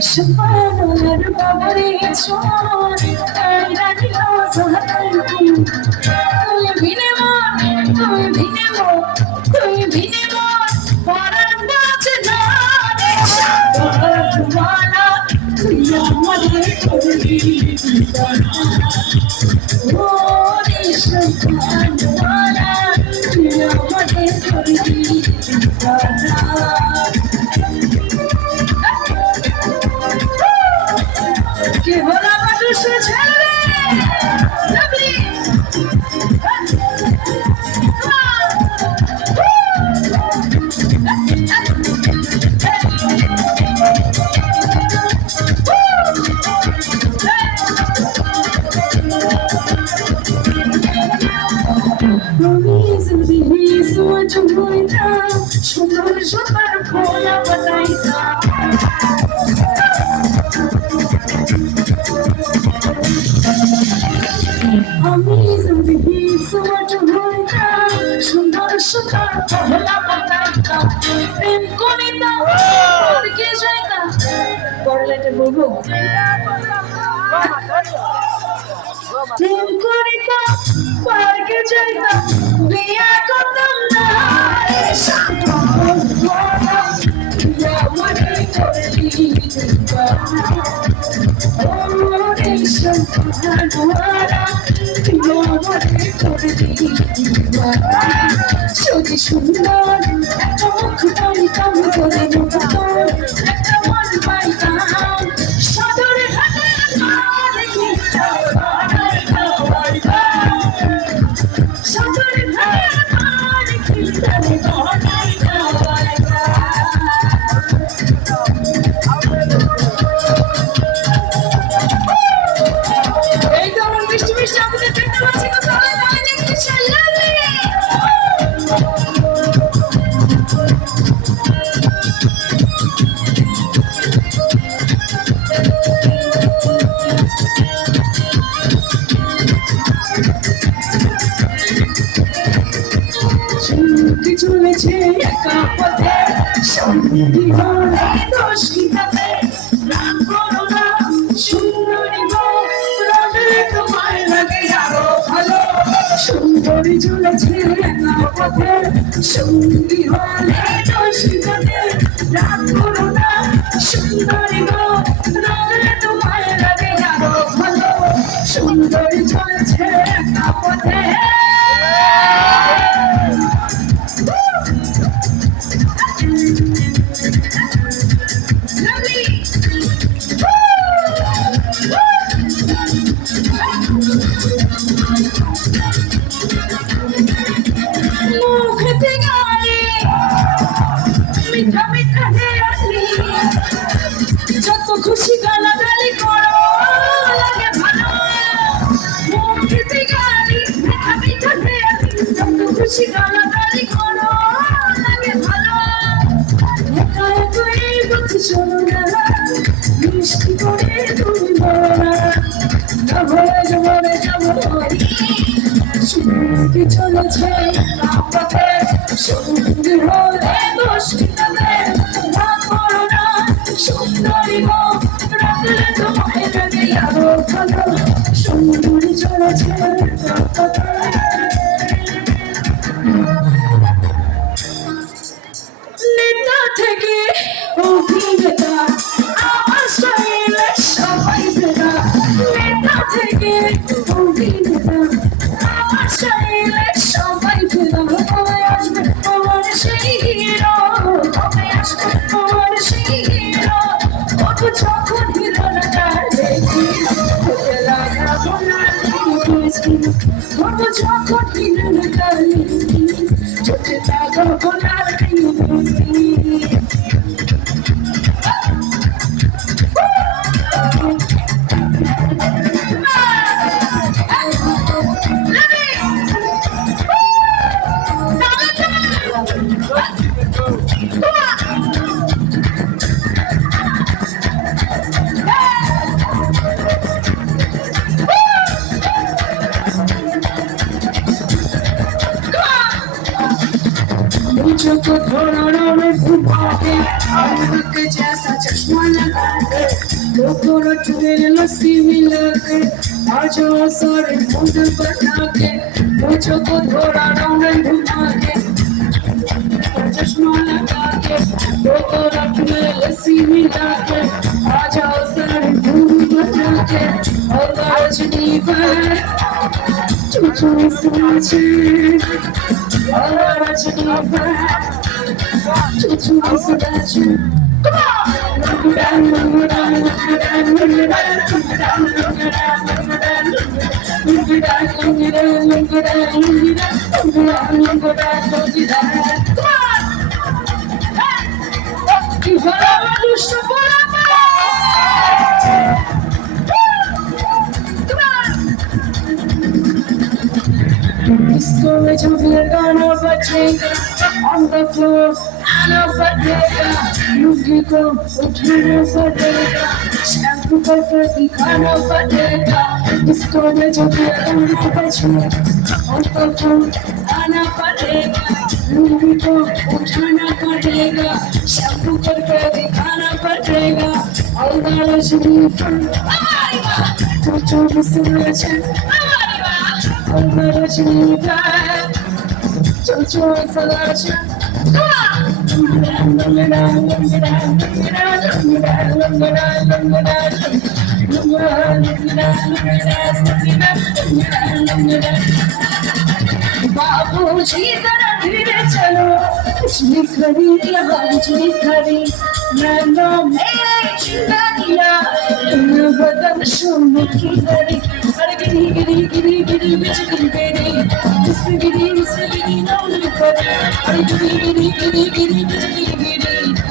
Şafalar babari çor rani rozhar তুই বিনে মন পরাণ বাজে না রে শান্তওয়ালা তুই আমাদের করবি ও রে শান্তওয়ালা তুই আমাদের করবি কে হলো আমার ছেলে লাভলি পার্কে যাইতাম বিয়া করতাম না রে শান্তওয়ালা তুই আমাদের করবি ও রে শান্তওয়ালা তুই আমাদের করবি যদি সুন্দর একটা মুখ পাইতাম করে নতুন একটা মন পাইতাম সদরে ঘাটে চলেছে একা পথে সঙ্গী হলে দোষ কি তাতে রাগ করো না সুন্দরী রাগে তোমায় লাগে আরো ভালো সুন্দরী চলেছে একা পথে সঙ্গী হলে দোষ কি তাতে রাগ করো না সুন্দরী রাগে তোমায় লাগে আরো ভালো সুন্দরী চলেছে একা পথে খুশি গালাগালি করো লাগে ভালো মুখ খেতে গালি মিঠা মিঠা খেয়ালি যত খুশি গালাগালি করো লাগে ভালো একা একাই বলছি শোনো না মিষ্টি করে তুমি বলো না হলে মরে যাবো সঙ্গী চলেছে পথে সঙ্গী হলে দোষ কি তবে না করো না সুন্দরী রাখলে তোমায় লাগে আরো ভালো সুন্দরী চলেছে নেতা থেকে অভিনেতা मुझको कठिन निकाली झूठे तारों को लाती मुझको थोड़ा में घुमा के अमृत के जैसा चश्मा लगा के लोगों चुने लस्सी मिला के आज सारे मुंड बना के मुझको थोड़ा में घुमा के चश्मा लगा के लोगों चुने लस्सी मिला के आज सारे मुंड बना के और आज नी पर चुचु सोचे और आज नी पर चुचु सोचे Disco में जब ये गाना बजेगा on the floor आना पड़ेगा लुंगी को उठाना पड़ेगा शैम्पू करके दिखाना पड़ेगा डिस्को में जब ये गाना बजेगा on the floor आना पड़ेगा लुंगी को उठाना पड़ेगा शैम्पू करके दिखाना पड़ेगा और गाना शुरू तो जो भी सुने I'm gonna change that. Don't you forget it. बाबूजी जरा धीरे चलो पिछली घड़ी लहंगी घड़ी नैनो मेरे चिंगारिया तुम बदन शून्य की घड़ी अरे गिरी गिरी गिरी गिरी बिजली गिरी इसमें गिरी नौली पर अरे गिरी गिरी गिरी गिरी बिजली गिरी